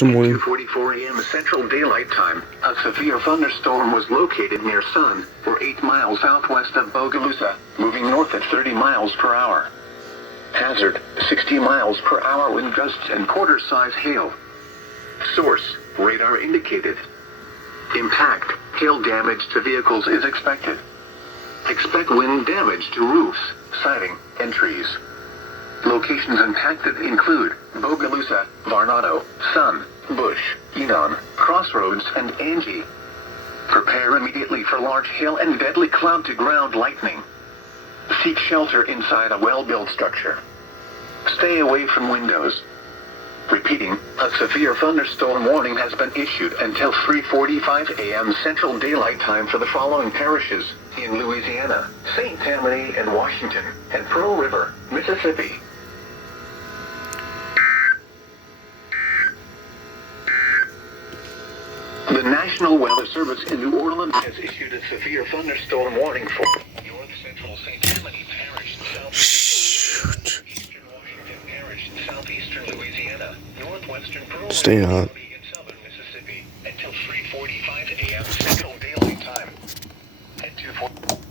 morning. 2:44 a.m. Central Daylight Time, a severe thunderstorm was located near Sun, or 8 miles southwest of Bogalusa, moving north at 30 miles per hour. Hazard, 60 miles per hour wind gusts and quarter-size hail. Source, radar indicated. Impact, hail damage to vehicles is expected. Expect wind damage to roofs, siding, and trees. Locations impacted include Bogalusa, Varnado, Sun, Bush, Enon, Crossroads, and Angie. Prepare immediately for large hail and deadly cloud-to-ground lightning. Seek shelter inside a well-built structure. Stay away from windows. Repeating, a severe thunderstorm warning has been issued until 3:45 a.m. Central Daylight Time for the following parishes in Louisiana: St. Tammany and Washington, and Pearl River, Mississippi. The National Weather Service in New Orleans has issued a severe thunderstorm warning for North Central St. Tammany Parish, Southeastern Washington Parish, Southeastern Louisiana, Northwestern Pearl River Stay hot. County in Southern Mississippi until 3:45 a.m. Central Daylight Time. At 2:40.